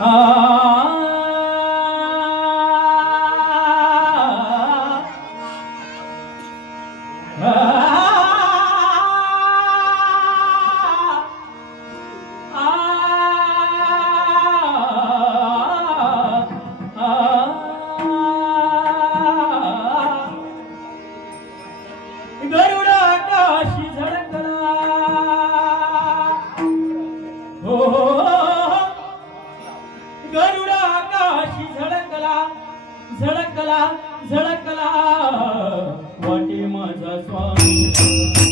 Ah. हो, हो, हो, हो गरुड आकाशी झळकला झळकला झळकला. वाटे माझा स्वामी.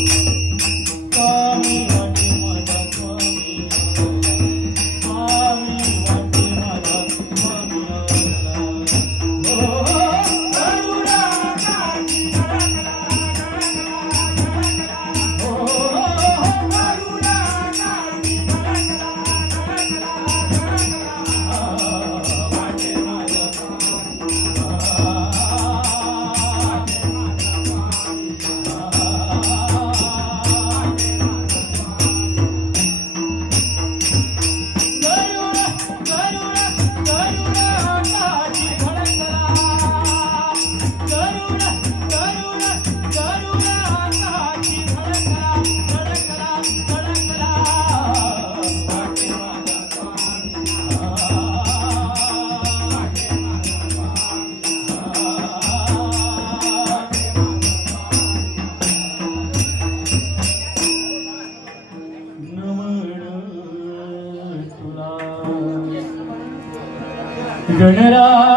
गणराया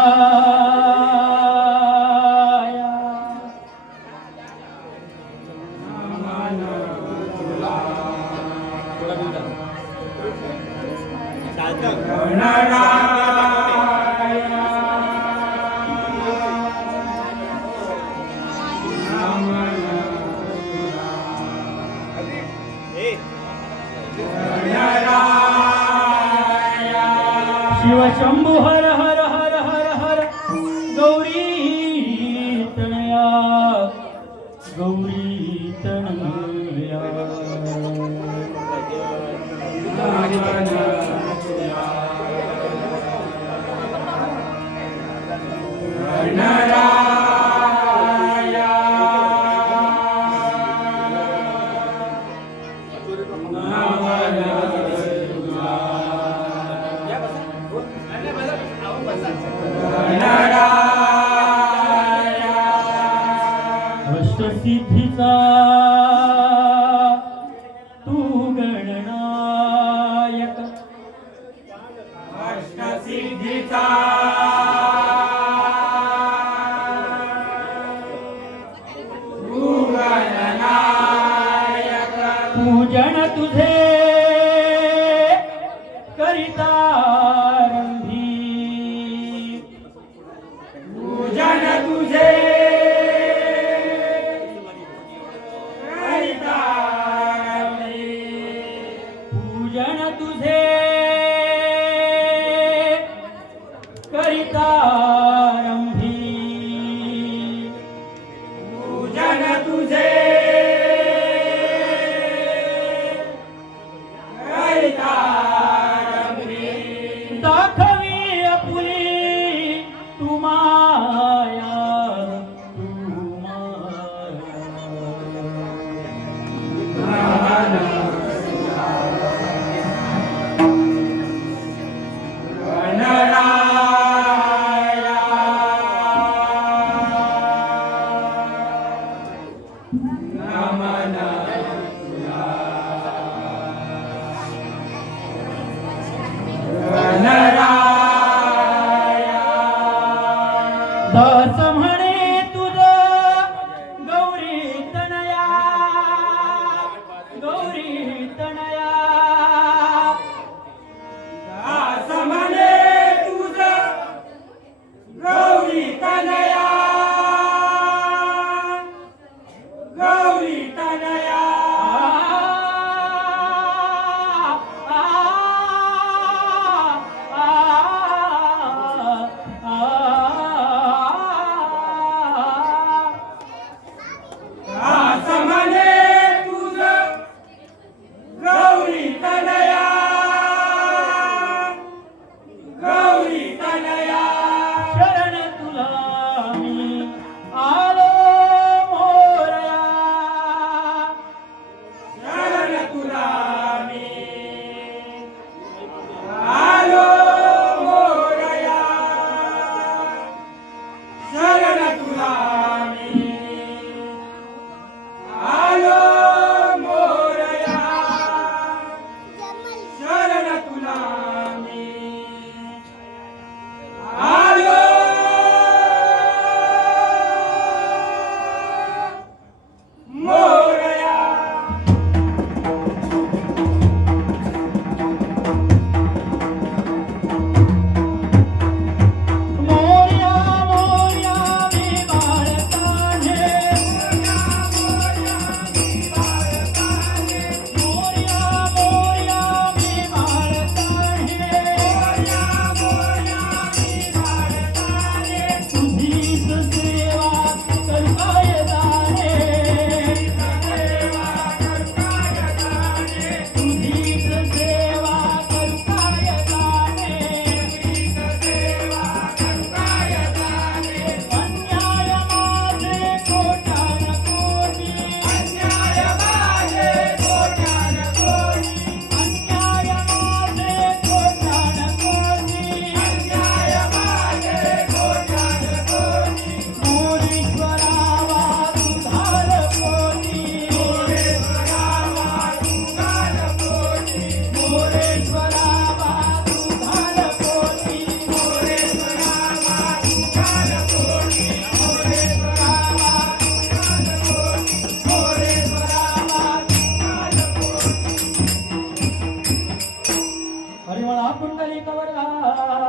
शिव शंभू हर हर हर Cão अष्टसिद्धीचा तू गणनायक. अष्टसिद्धीचा. पूजन तुझे